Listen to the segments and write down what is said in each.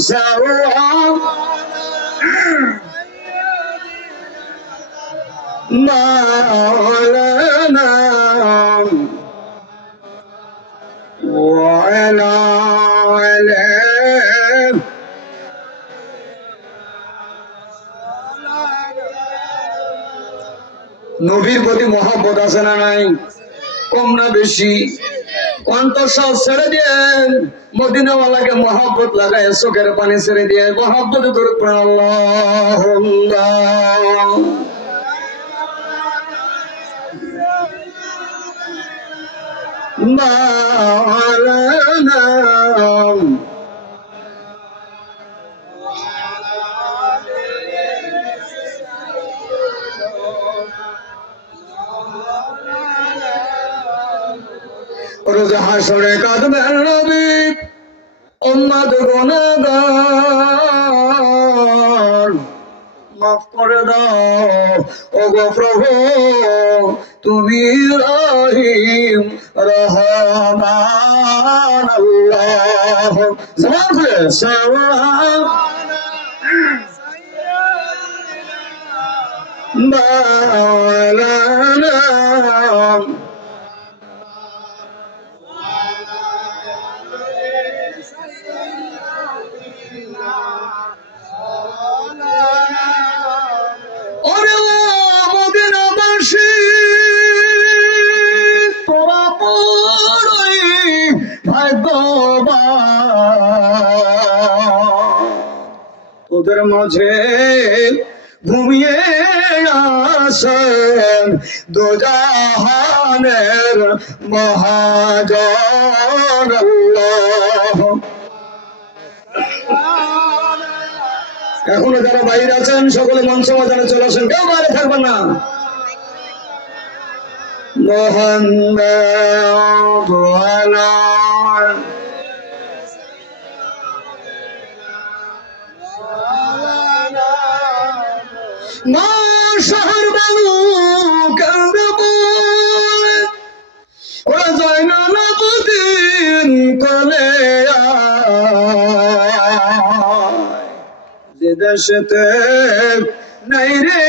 صل مولانا وعلى آله নবীর প্রতি মহাব্বত আছে না নাই কম না বেশি কণ্ঠস্বর ছেড়ে দিয়েন মদিনাওয়ালাকে মহাব্বত লাগায় চোখের পানি ছেড়ে দিয়ে মহাব্বত দূর আল্লাহ রোজ হাসরে কাঁদবেন নবী। উম্মাদ গুনাহগার। মাফ করে দাও। ও গো প্রভু, তুমি রহিম। রহমান আল্লাহ। খুলে, সালাম। মাওলানা তোদের মাঝে ঘুমিয়ে আসেন দুজাহানের মহাজন এখনও যারা বাইরে আছেন, সকলে মঞ্চ ময়দানে চলে আসেন। কেউ বাইরে থাকবেন না। মোহাম্মদ বাবু কান্দে বলে ওরা কলে আয়। যে দেশেতে নাই রে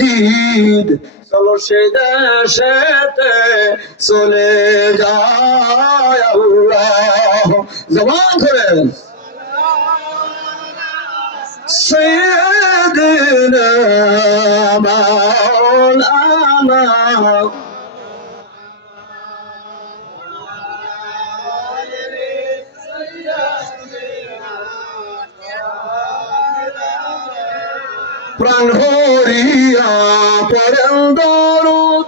জিদ চলো সে দেশেতে চলে যায় আল্লাহ। জবান করে سيدنا مولانا প্রাণ ভরিয়া পরেন দরদ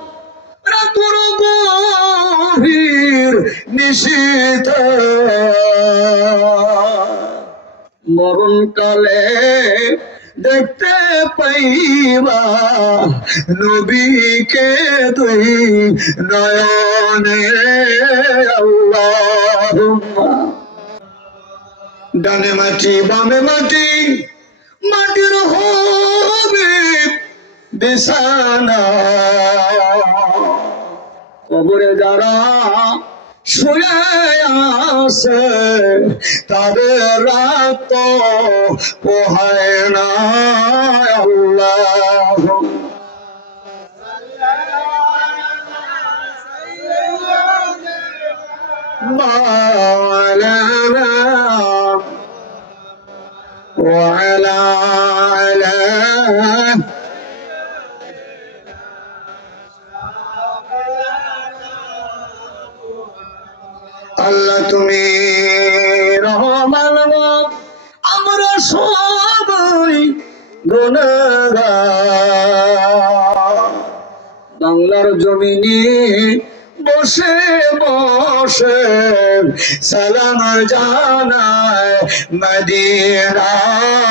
রাতুর গভীর নিশীত মরণ কালে দেখতে পাইবা নবীকে তুই নয়নে ডানে মাটি, বামে মাটি, মাটির হবে বিছানা। কবরে যারা শুয়ে আছে তাদের রাত পোহায় না আল্লাহ مولانا وعلى আল্লাহ তুমি রহমান আমরা। সবাই বাংলার জমিনে বসে বসে সালাম জানায় মদিনায়